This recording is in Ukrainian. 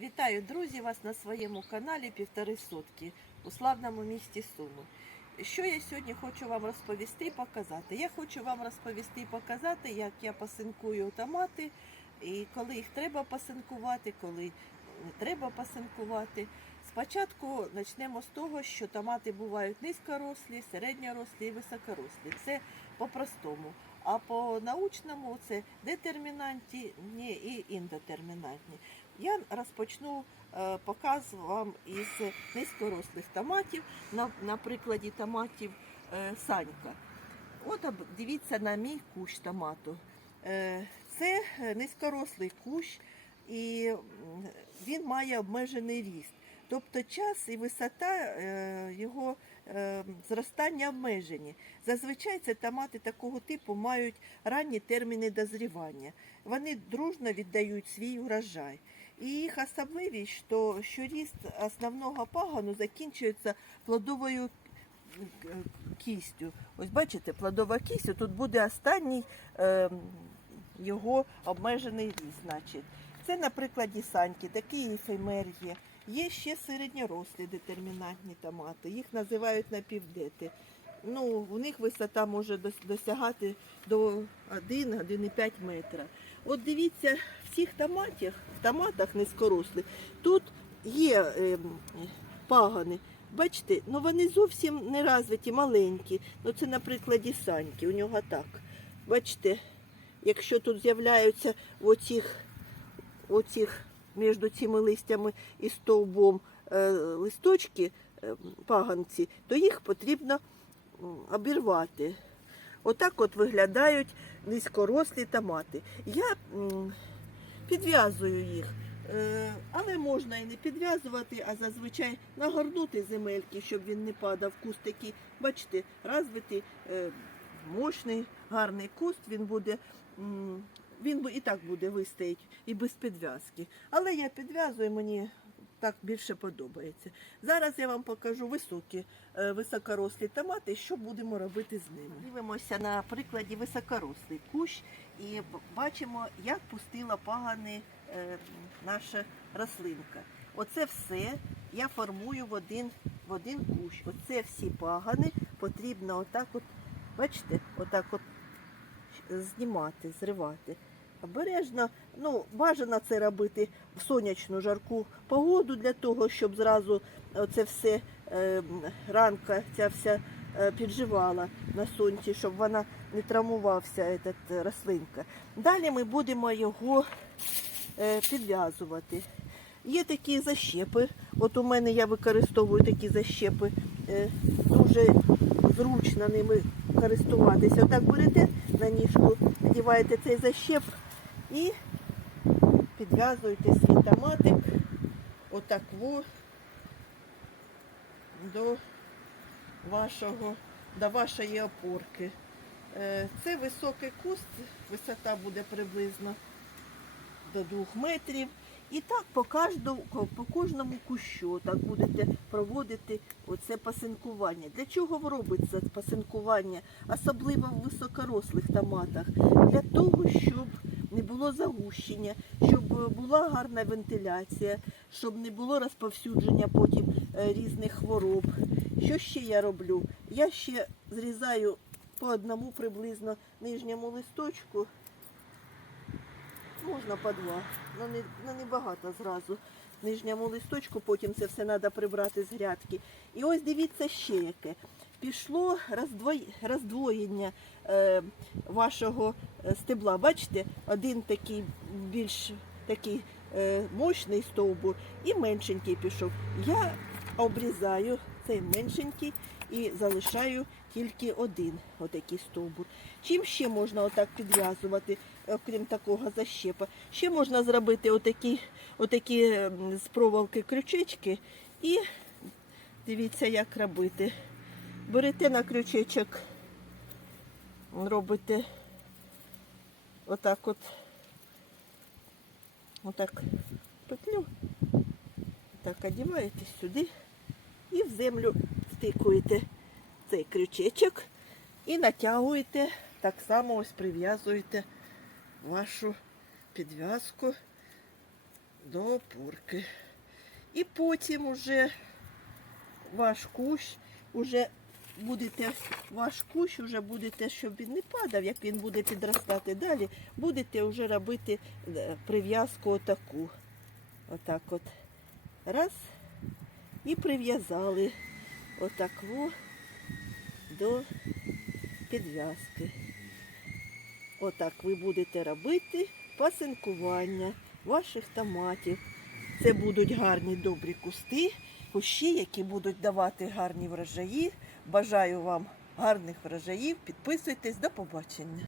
Вітаю, друзі, вас на своєму каналі Півтори Сотки у славному місті Суми. Що я сьогодні хочу вам розповісти і показати? Я хочу вам розповісти і показати, як я пасинкую томати, і коли їх треба пасинкувати, коли не треба пасинкувати. Спочатку почнемо з того, що томати бувають низькорослі, середньорослі і високорослі. Це по-простому. А по-научному це детермінантні і індетермінантні. Я розпочну е, показ вам із низькорослих томатів на, на прикладі томатів е, Санька. От дивіться на мій кущ томату. Е, це низькорослий кущ, і він має обмежений ріст. Тобто час і висота його зростання обмежені. Зазвичай це томати такого типу мають ранні терміни дозрівання. Вони дружно віддають свій урожай. І їх особливість, що, що ріст основного пагану закінчується плодовою кістю. Ось бачите, плодова кість, тут буде останній е, його обмежений ріст. Значить. Це на прикладі саньки, такі є. Є ще середньорослі детермінантні томати, їх називають напівдети. Ну, у них висота може досягати до 1-1,5 метра. От дивіться, в цих томатах, в томатах низькорослих, тут є е, пагани. Бачите, ну вони зовсім не розвиті, маленькі. Ну це на прикладі саньки, у нього так. Бачите, якщо тут з'являються оцих, оцих між цими листями і стовбом е, листочки, е, паганці, то їх потрібно обірвати. Отак от виглядають низькорослі томати. Я підв'язую їх, е, але можна і не підв'язувати, а зазвичай нагорнути земельки, щоб він не падав. Куст такий, бачите, розвитий, е, мощний, гарний куст, він буде. Він і так буде вистоїть і без підв'язки. Але я підв'язую, мені так більше подобається. Зараз я вам покажу високі, е, високорослі томати, що будемо робити з ними. Дивимося на прикладі високорослий кущ і бачимо, як пустила пагани е, наша рослинка. Оце все я формую в один, в один кущ. Оце всі пагани потрібно отак от, бачите, отак от знімати, зривати. Обережно, ну, бажано це робити в сонячну жарку погоду для того, щоб зразу це все е, ранка ця вся е, підживала на сонці, щоб вона не травмувався этот, е, рослинка. Далі ми будемо його е, підв'язувати. Є такі защепи. От у мене я використовую такі защепи. Дуже зручно ними користуватися. Отак берете на ніжку, надіваєте цей защеп і підв'язуєте свій томатик отак до вашого, до вашої опорки. Е, Це високий куст, висота буде приблизно до 2 метрів. І так по кожному, по кожному кущу так будете проводити оце пасинкування. Для чого робиться пасинкування, особливо в високорослих томатах? Для того, щоб не було загущення, щоб була гарна вентиляція, щоб не було розповсюдження потім е, різних хвороб. Що ще я роблю? Я ще зрізаю по одному приблизно нижньому листочку. Можна по два, ну не, ну не багато зразу. Нижньому листочку, потім це все треба прибрати з грядки. І ось дивіться ще яке. Пішло роздвоєння е, вашого е, стебла. Бачите, один такий більш такий е, мощний стовбур і меншенький пішов. Я обрізаю цей меншенький і залишаю тільки один отакий стовбур. Чим ще можна отак підв'язувати, окрім такого защепа? Ще можна зробити отакі, отакі ем, з проволоки крючечки і дивіться, як робити. Берете на крючечок, робите отак от, отак петлю, так одіваєте сюди і в землю втикуєте цей крючечок і натягуєте, так само ось прив'язуєте вашу підв'язку до опорки. І потім уже ваш кущ, уже будете, ваш кущ уже будете, щоб він не падав, як він буде підростати далі, будете вже робити е, прив'язку отаку. Отак от. Раз. І прив'язали отак до підв'язки. Отак ви будете робити пасинкування ваших томатів. Це будуть гарні добрі кусти, кущі, які будуть давати гарні врожаї. Бажаю вам гарних врожаїв. Підписуйтесь, до побачення.